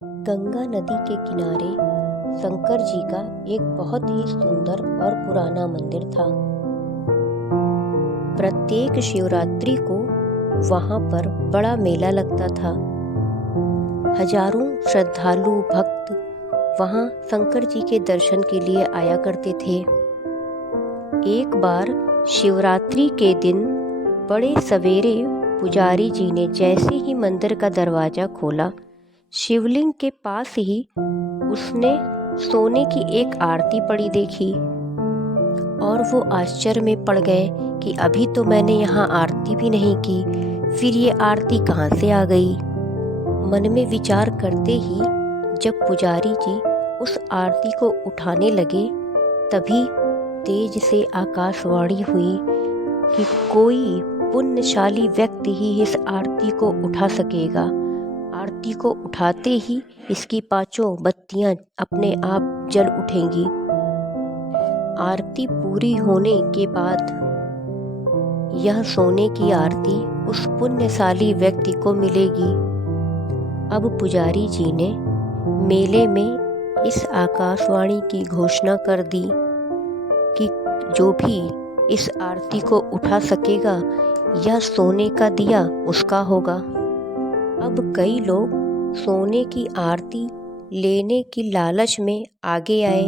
गंगा नदी के किनारे शंकर जी का एक बहुत ही सुंदर और पुराना मंदिर था। प्रत्येक शिवरात्रि को वहां पर बड़ा मेला लगता था। हजारों श्रद्धालु भक्त वहां शंकर जी के दर्शन के लिए आया करते थे। एक बार शिवरात्रि के दिन बड़े सवेरे पुजारी जी ने जैसे ही मंदिर का दरवाजा खोला, शिवलिंग के पास ही उसने सोने की एक आरती पड़ी देखी और वो आश्चर्य में पड़ गए कि अभी तो मैंने यहाँ आरती भी नहीं की, फिर ये आरती कहाँ से आ गई। मन में विचार करते ही जब पुजारी जी उस आरती को उठाने लगे, तभी तेज से आकाशवाणी हुई कि कोई पुण्यशाली व्यक्ति ही इस आरती को उठा सकेगा। आरती को उठाते ही इसकी पांचों बत्तियां अपने आप जल उठेंगी। आरती पूरी होने के बाद यह सोने की आरती उस पुण्यशाली व्यक्ति को मिलेगी। अब पुजारी जी ने मेले में इस आकाशवाणी की घोषणा कर दी कि जो भी इस आरती को उठा सकेगा, यह सोने का दिया उसका होगा। अब कई लोग सोने की आरती लेने की लालच में आगे आए,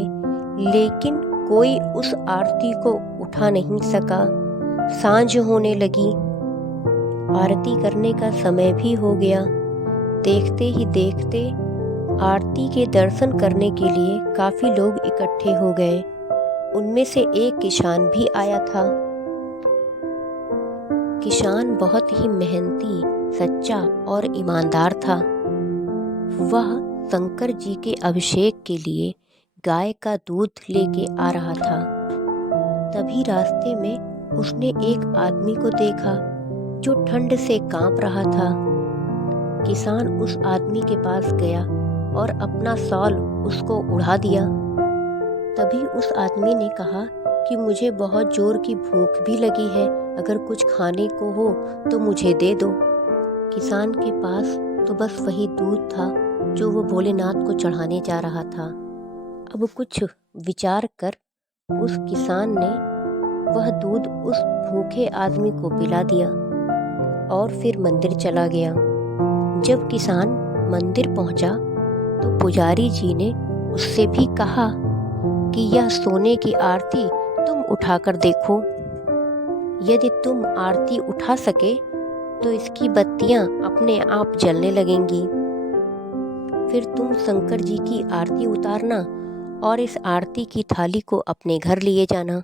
लेकिन कोई उस आरती को उठा नहीं सका। सांझ होने लगी, आरती करने का समय भी हो गया। देखते ही देखते आरती के दर्शन करने के लिए काफी लोग इकट्ठे हो गए। उनमें से एक किसान भी आया था। किसान बहुत ही मेहनती, सच्चा और ईमानदार था। वह शंकर जी के अभिषेक के लिए गाय का दूध लेके आ रहा था। तभी रास्ते में उसने एक आदमी को देखा जो ठंड से कांप रहा था। किसान उस आदमी के पास गया और अपना शॉल उसको उड़ा दिया। तभी उस आदमी ने कहा कि मुझे बहुत जोर की भूख भी लगी है, अगर कुछ खाने को हो तो मुझे दे दो। किसान के पास तो बस वही दूध था जो वो भोलेनाथ को चढ़ाने जा रहा था। अब कुछ विचार कर उस किसान ने वह दूध उस भूखे आदमी को पिला दिया और फिर मंदिर चला गया। जब किसान मंदिर पहुंचा तो पुजारी जी ने उससे भी कहा कि यह सोने की आरती तुम उठाकर देखो। यदि तुम आरती उठा सके तो इसकी बत्तियां अपने आप जलने लगेंगी। फिर तुम शंकर जी की आरती उतारना और इस आरती की थाली को अपने घर लिए जाना।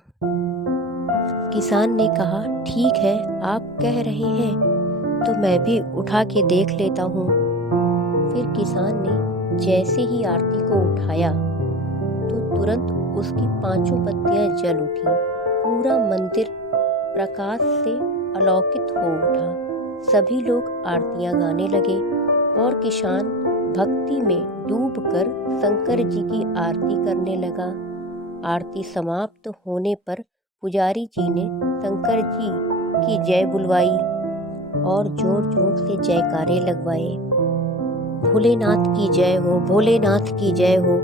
किसान ने कहा, ठीक है, आप कह रहे हैं तो मैं भी उठा के देख लेता हूँ। फिर किसान ने जैसे ही आरती को उठाया तो तुरंत उसकी पांचों बत्तियां जल उठी। पूरा मंदिर प्रकाश से आलोकित हो उठा। सभी लोग आरतियां गाने लगे और किसान भक्ति में डूबकर शंकर जी की आरती करने लगा। आरती समाप्त होने पर पुजारी जी ने शंकर जी की जय बुलवाई और जोर जोर से जयकारे लगवाए। भोलेनाथ की जय हो, भोलेनाथ की जय हो।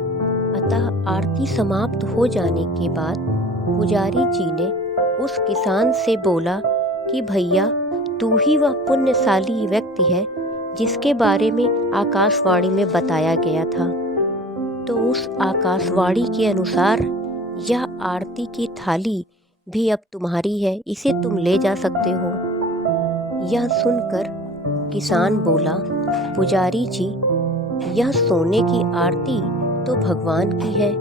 अतः आरती समाप्त हो जाने के बाद पुजारी जी ने उस किसान से बोला कि भैया, तू ही वह पुण्यशाली व्यक्ति है जिसके बारे में आकाशवाणी में बताया गया था। तो उस आकाशवाणी के अनुसार यह आरती की थाली भी अब तुम्हारी है, इसे तुम ले जा सकते हो। यह सुनकर किसान बोला, पुजारी जी, यह सोने की आरती तो भगवान की है,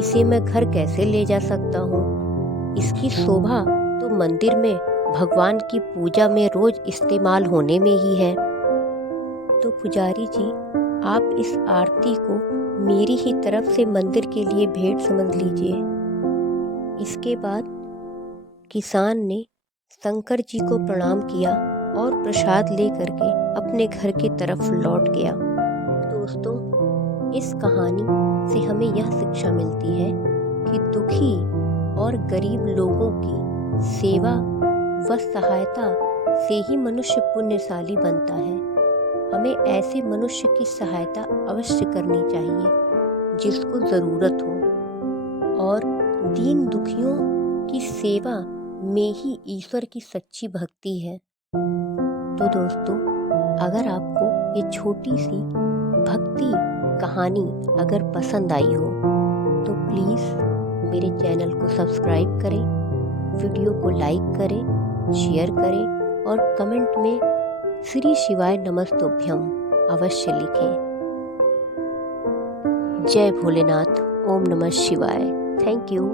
इसे मैं घर कैसे ले जा सकता हूँ। इसकी शोभा तो मंदिर में भगवान की पूजा में रोज इस्तेमाल होने में ही है। तो पुजारी जी, आप इस आरती को मेरी ही तरफ से मंदिर के लिए भेंट समझ लीजिए। इसके बाद किसान ने शंकर जी को प्रणाम किया और प्रसाद लेकर के अपने घर की तरफ लौट गया। दोस्तों, इस कहानी से हमें यह शिक्षा मिलती है कि दुखी और गरीब लोगों की सेवा व सहायता से ही मनुष्य पुण्यशाली बनता है। हमें ऐसे मनुष्य की सहायता अवश्य करनी चाहिए जिसको ज़रूरत हो, और दीन दुखियों की सेवा में ही ईश्वर की सच्ची भक्ति है। तो दोस्तों, अगर आपको ये छोटी सी भक्ति कहानी अगर पसंद आई हो तो प्लीज़ मेरे चैनल को सब्सक्राइब करें, वीडियो को लाइक करें, शेयर करें और कमेंट में श्री शिवाय नमस्तुभ्यम अवश्य लिखें। जय भोलेनाथ। ओम नमः शिवाय। Thank you.